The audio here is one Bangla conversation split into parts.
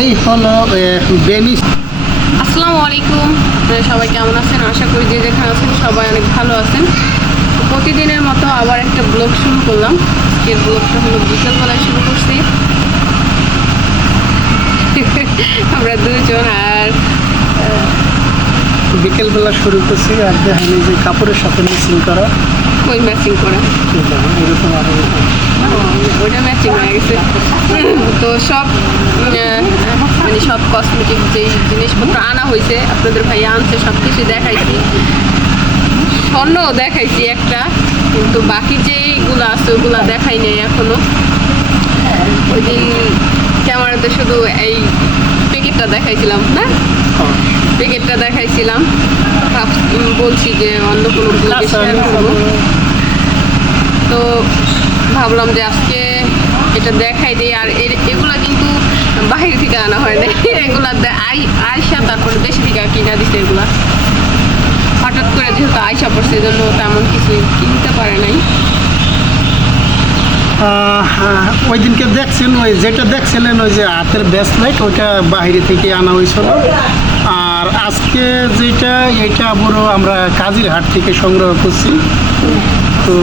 এই হলো বেনিস। আসসালামু আলাইকুম, সবাই কেমন আছেন? আশা করি যে যেখানে আছেন সবাই অনেক ভালো আছেন। প্রতিদিনের মতো আবার একটা ব্লগ শুরু করলাম। আজকের ব্লগটা হলো বিকেলবেলায় শুরু করছি। আমরা দুজন আর বিকেলবেলা শুরু করছি, আর দেখেন এই যে কাপড়ের সাথে মিক্সিং করা ওই ম্যাচিং করা, এরকম আর ওইটা ম্যাচিং হয়ে গেছে। তো সব মানে সব কসমেটিক যেই জিনিসপত্র আনা হয়েছে আপনাদের ভাইয়া আনছে, সব কিছু দেখাইছি, স্বর্ণও দেখাইছি একটা, কিন্তু বাকি যেগুলো আছে ওগুলো দেখাই নেই এখনো। ওই দিন ক্যামেরাতে শুধু এই প্যাকেটটা দেখাইছিলাম না, প্যাকেটটা দেখাইছিলাম, বলছি যে অন্য কোনো ব্লগে শেয়ার করবো। তো ভাবলাম যে আজকে এটা দেখাই দিই। আর এগুলা কিন্তু বাইরে থেকে আনা হয় না, এগুলা আয়সা তারপরে দেশে থেকে কিনা দিচ্ছে। এগুলা হঠাৎ করে যেহেতু আয়সা পড়ছে, এই জন্য তেমন কিছু কিনতে পারে নাই। ওই দিনকে দেখছেন, ওই যেটা দেখছিলেন ওই যে হাতের ব্রেসলেট, ওইটা বাইরে থেকে আনা হয়েছিল। আর আজকে যেটা, এইটা আবারও আমরা কাজিরহাট থেকে সংগ্রহ করছি। তো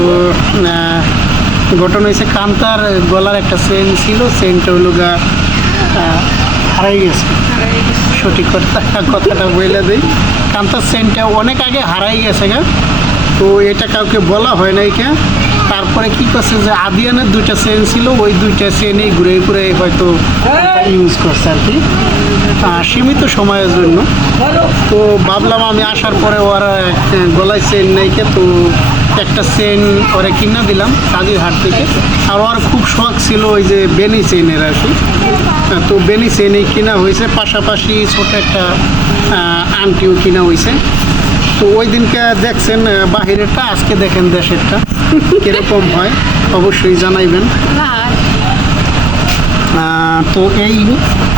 ঘটনা হয়েছে, কান্তার গলার একটা চেন ছিল, চেনটা হলো হারাই গেছে। সঠিক কথাটা বলে দিই, কান্তার চেনটা অনেক আগে হারাই গেছে গা। তো এটা কাউকে বলা হয় নাই কে। তারপরে কি করছে যে আদিয়ানের দুইটা চেন ছিল, ওই দুইটা চেনেই ঘুরে ঘুরে হয়তো ইউজ করছে আর কি, সীমিত সময়ের জন্য। তো ভাবলাম আমি আসার পরে ওরা গলায় চেন নেইকে, তো একটা চেন ওরা কিনা দিলাম কাজিরহাট থেকে। আর ওর খুব শখ ছিল ওই যে বেনি চেনের আর কি, তো বেনি চেনই কিনা হয়েছে, পাশাপাশি ছোট একটা আংটিও কিনা হয়েছে। তো ওই দিনকে দেখছেন বাহিরেরটা, আজকে দেখেন দেশেরটা কীরকম হয় অবশ্যই জানাইবেন। তো এই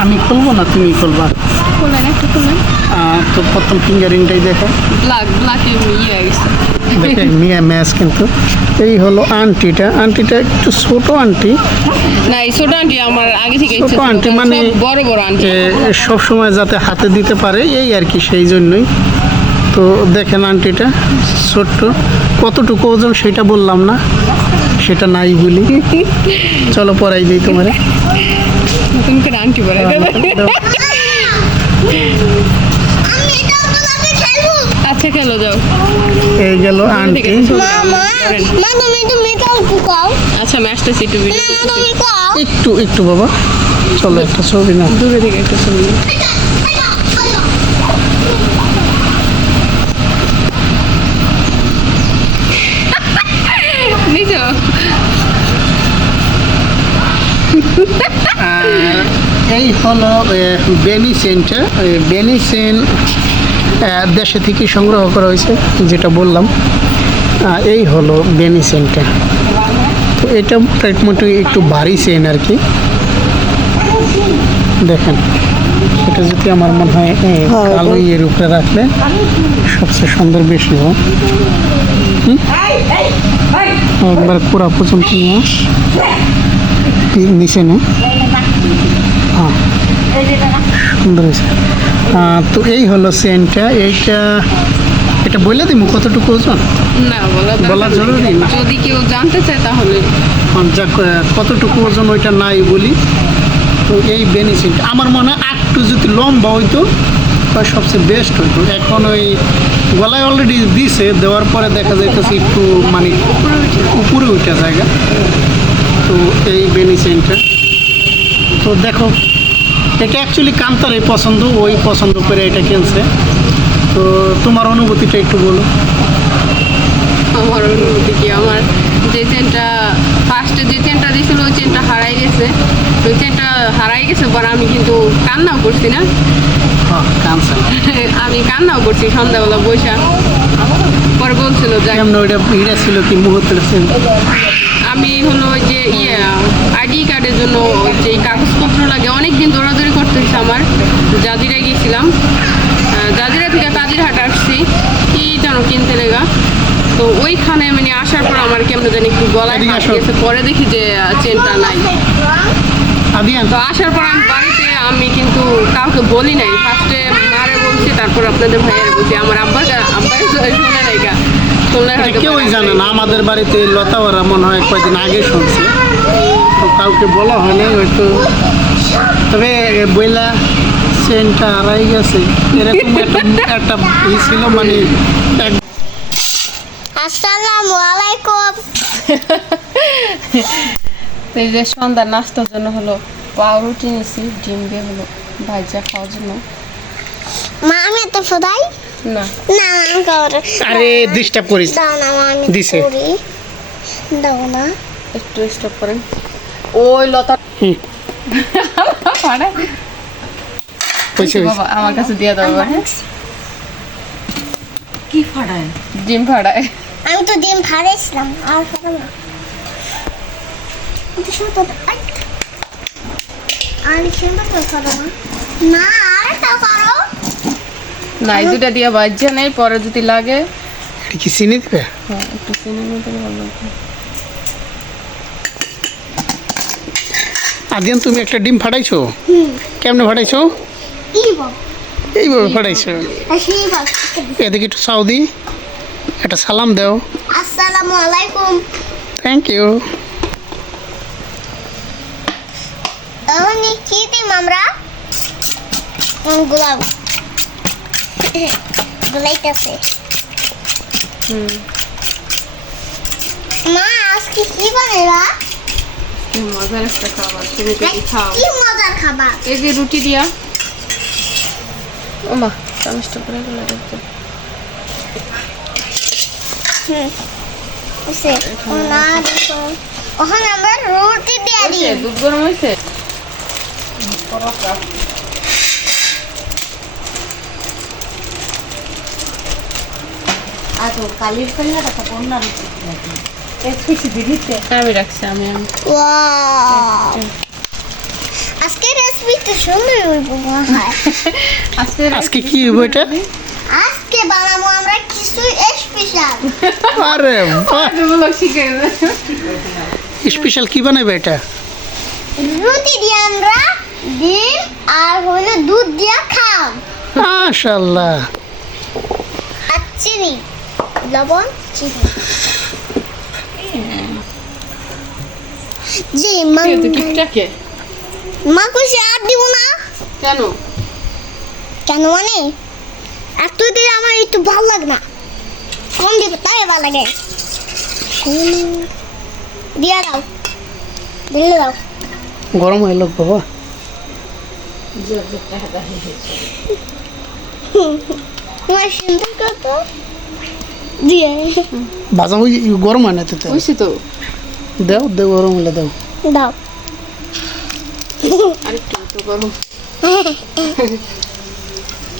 আমি খুলবো না, তুমি খুলবা? তো প্রথম ফিঙ্গারিংটাই দেখো, দেখে মিয়া ম্যাচ। কিন্তু এই হলো আন্টিটা, আন্টিটা একটু ছোট আন্টি না, এই ছোট আন্টি আমার আগে থেকে ছোট আন্টি, মানে বড় বড় আন্টি সব সময় যাতে হাতে দিতে পারে এই আর কি, সেই জন্যই। তো দেখেন আন্টিটা ছোট্ট, কতটুকু ওজন সেটা বললাম না, সেটা নাই বলি। চলো পরাই দিই তোমার। তুমি কি আন্টি বলে? আচ্ছা খেলো, যাও। এই গেল আন্টি। আচ্ছা আমি আসতেছি, একটু ভিডিও একটু একটু বাবা, চলো একটা ছবি না, দূরে থেকে একটা ছবি। এই হলো বেনি চেনটা। বেনি চেন দেশে থেকে সংগ্রহ করা হয়েছে, যেটা বললাম। এই হলো বেনি চেনটা। তো এটা মোটামুটি একটু ভারী চেন আর কি, দেখেন। এটা যদি আমার মনে হয় কালো ইয়ের উপরে রাখলে সবচেয়ে সুন্দর বেশি হয়। একবার পুরা পর্যন্ত নিয়ে নিচে না, হ্যাঁ সুন্দর হয়েছে। তো এই হলো চেনটা। এটা বলে দিব কতটুকু ওজন? না, বলা জরুরি না, যদি কেউ জানতে চায় তাহলে। যাক, কতটুকু ওজন ওইটা নাই বলি। তো এই বেনি চেনটা আমার মনে হয় একটু যদি লম্বা হইতো সবচেয়ে বেস্ট হইতো। এখন ওই গলায় অলরেডি দিছে, দেওয়ার পরে দেখা যাইতেছে একটু মানে উপরে উঠে জায়গা। তো এই বেনি চেনটা, তো দেখো এটা অ্যাকচুয়ালি কান্তারই পছন্দ, ওই পছন্দ করে এটা কিনছে। তো তোমার অনুভূতিটা একটু বলো। আমার অনুভূতি কি, আমার যে চেনটা ফার্স্টে যে চেনটা দিয়েছিল ওই চেনটা হারাই গেছে। ওই চেনটা হারাই গেছে পরে আমি কিন্তু কান্নাও করছি না, আমি কান্নাও করছি সন্ধ্যাবেলা বৈশা। পরে বলছিল যে ওইটা হিরা ছিল কি মুহূর্তের চেন। আমি হলো ওই যে আইডি কার্ডের জন্য যে কাগজপত্র লাগে, অনেকদিন দৌড়াদৌড়ি করতে হচ্ছে আমার। জাজিরা গিয়েছিলাম, জাজিরা থেকে কাজিরহাট আসছি কি যেন কিনতে লেগা। তো ওইখানে মানে আসার পর আমার কেমন জানি একটু গলায় গেছে, পরে দেখি যে চেনটা নাই। আদিয়ান তো আসার পর আমি বাড়িতে আমি কিন্তু কাউকে বলি নাই, ফার্স্টে মারে বলছি, তারপর আপনাদের ভাইয়ের বলছি। আমার আব্বার শুনে নাই গা, শুনলে এটা হয়তো কেউই জানে না। আমাদের বাড়িতে লতা ওরা মনে হয় কয়েকদিন আগে শুনছে, তো কাউকে বলা হয় নাই হয়তো। তবে বইলা চেনটা হারাই গেছে, এরকম একটা ছিল মানে আসসালামু আলাইকুম। তো এই যে সন্ধ্যার নাস্তার জন্য হলো পাউরুটি নিছি, ডিম দিয়ে হলো ভাজা খাওয়ার জন্য। মা আমি তো ফদাই না না আমি করো। আরে ডিস্টার্ব করিস। দাও না মা, আমি দিছে। করি। দাও না। একটু স্টপ করেন। ওই লতা ফাড়ায়। হয়েছে বাবা আমার কাছে দিয়ে দাও এবার, হ্যাঁ? কি ফাড়ায়? ডিম ফাড়ায়। আমি তো ডিম ফাড়াইছিলাম আর খাবো না। কিন্তু শুধু আই আর সুন্দর তো করো না। না আরেকটা করো। না এই দুটা দিয়ে ভাজা নেই, পরে যদি লাগে এটা কি চিনি দিবে? হ্যাঁ একটু চিনি মতো ভালো লাগবে। আদিয়ান তুমি একটা ডিম ফাটাইছো? কেমনে ফাটাইছো? কি বল? এইভাবে ফাটাইছো। আসি বল। এদিকে একটু সাউদি একটা সালাম দাও। আসসালামু আলাইকুম। Thank you. ওনি কি দিম আমরা? গোলাপ গোলাইতেছে। মা আজকে কি বানাইলা? কি মজার একটা খাবার, তুমি যদি খাও। কি মজার খাবার? এই যে রুটি দিয়া। ও মা চামচটা করে গেল দেখতে। ওসে না দেখো। ওখানে আমরা রুটি দিয়ে দিই। দুধ গরম হয়েছে? আর তো কালির কালিয়াটা তো বন্যার উচিত নাকি? এক পিসি দিলিতে আমি রাখছি, আমি ওয়াও! আজকে রেসিপি তো সুন্দর হইব মনে হয়। আজকে কি হইব এটা? আজকে বানাবো আমরা কিছু স্পেশাল। আরে বাহ, শিখে স্পেশাল কি বানাবে এটা? রুটি দিয়ে আমরা ডিম আর হলো দুধ দিয়ে খাও। মাশাআল্লাহ। আর চিনি লবণ চিনি। জি ঠিকঠাকে মা কইছে আর দিব না। কেন? কেন মানে এত দিলে আমার একটু ভালো লাগে না, কম দিবে তাই ভালো লাগে। দিয়া দাও, দিলে দাও। গরম হয়ে লোক বাবা। তোমার সুন্দর কত দিয়ে বাজা ওই গরম হয় না তো। বুঝছি তো। দাও দাও, গরম হলে দাও। দাও। আরেকটু তো গরম।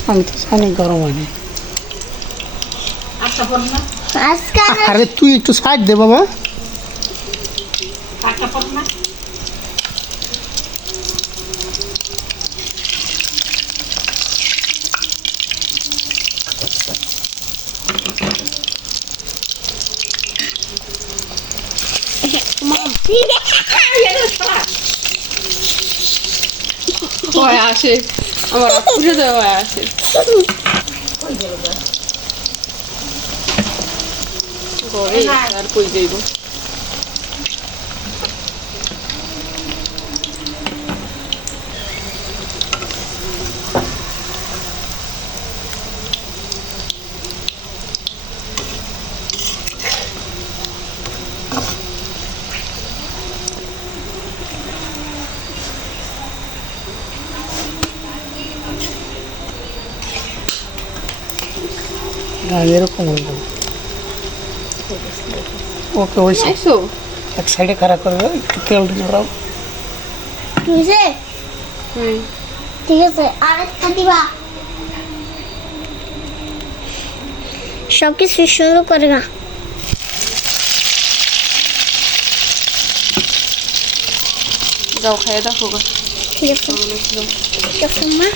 আমি তো জানি গরম হয় না। আটটা পর না, আজকে আরে তুই একটু সাইড দে বাবা। আটটা পর না। হয় আসে, আমার পুজো দেওয়া আসে। ঘরে আর কই যাইব। এরকম হইব। ওকে হয়েছে। আইসো এক সাইডে খারাপ করে দাও, একটু তেল দিয়ে দাও। বুঝে হুম ঠিক আছে আরেকটা দিবা। সব কিছু সুন্দর করে না। যাও খাইয়ে দেখো গা। ঠিক আছে কেমন হয়েছিল। ঠিক আছে মা।